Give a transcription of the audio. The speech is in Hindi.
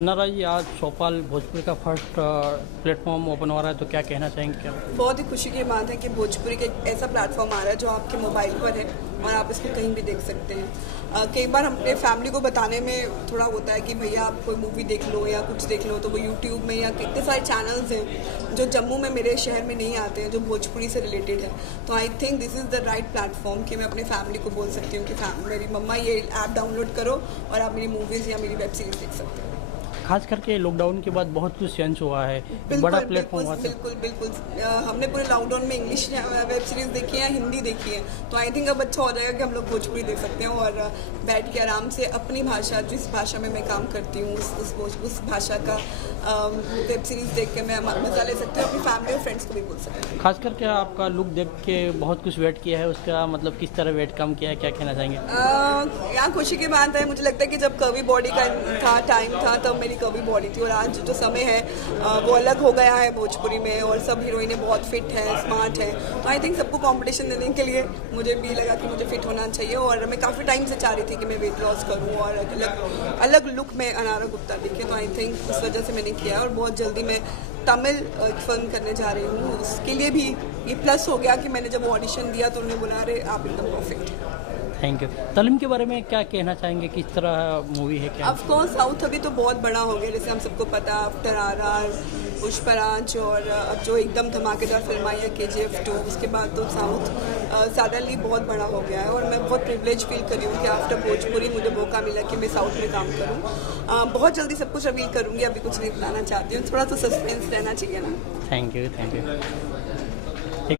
नाराज जी, आज चौपाल भोजपुरी का फर्स्ट प्लेटफॉर्म ओपन हो रहा है, तो क्या कहना चाहेंगे? क्या बहुत ही खुशी की बात है कि भोजपुरी का एक ऐसा प्लेटफॉर्म आ रहा है जो आपके मोबाइल पर है और आप इसको कहीं भी देख सकते हैं। कई बार हम अपने फैमिली को बताने में थोड़ा होता है कि भैया आप कोई मूवी देख लो या कुछ देख लो, तो वो यूट्यूब में या कितने सारे चैनल्स हैं जो जम्मू में मेरे शहर में नहीं आते हैं, जो भोजपुरी से रिलेटेड है। तो I think this is the right platform कि मैं अपने फैमिली को बोल सकती हूँ कि मेरी मम्मा ये ऐप डाउनलोड करो और आप मेरी मूवीज़ या मेरी वेब सीरीज़ देख सकते हो। खास करके लॉकडाउन के बाद बहुत कुछ चेंज हुआ है, बड़ा प्लेटफॉर्म हुआ। बिल्कुल हमने पूरे लॉकडाउन में इंग्लिश वेब सीरीज देखी है, हिंदी देखी है, तो आई थिंक अब अच्छा हो जाएगा कि हम लोग भोजपुरी देख सकते हैं और बैठ के आराम से अपनी भाषा, जिस भाषा में मैं काम करती हूँ उस भाषा का वेब सीरीज देख के मैं मजा ले सकती हूँ, अपनी फैमिली और फ्रेंड्स को भी बोल सकती हूँ। खास करके आपका लुक देख के बहुत कुछ वेट किया है, उसका मतलब किस तरह वेट कम किया है, क्या कहना चाहेंगे? यहाँ खुशी की बात है, मुझे लगता है कि जब कर्वी बॉडी का था टाइम था तब मेरी कर्वी बॉडी थी और आज जो समय है वो अलग हो गया है भोजपुरी में और सब हीरोइनें बहुत फिट हैं, स्मार्ट हैं। तो आई थिंक सबको कंपटीशन देने के लिए मुझे भी लगा कि मुझे फिट होना चाहिए और मैं काफ़ी टाइम से चाह रही थी कि मैं वेट लॉस करूँ और अलग लुक में अनारा गुप्ता दिखे। तो आई थिंक उस वजह से मैंने किया और बहुत जल्दी मैं तमिल फिल्म करने जा रही हूँ। उसके लिए भी ये प्लस हो गया कि मैंने जब ऑडिशन दिया तो उन्होंने बोला अरे आप एकदम परफेक्ट। Thank you. तलीम के बारे में क्या कहना चाहेंगे, किस तरह मूवी है? क्या ऑफ कोर्स साउथ अभी तो बहुत बड़ा हो गया, जैसे हम सबको पता, आफ्टर RR, पुष्पराज और अब जो एकदम धमाकेदार फिल्म आई है KGF 2, उसके बाद तो साउथ सडनली बहुत बड़ा हो गया है और मैं बहुत प्रिविलेज फील कर रही हूँ कि आफ्टर भोजपुरी मुझे मौका मिला कि मैं साउथ में काम करूँ। बहुत जल्दी सब कुछ रिवील करूँगी, अभी कुछ नहीं बताना चाहती हूँ, थोड़ा सा सस्पेंस रहना चाहिए ना। Thank you.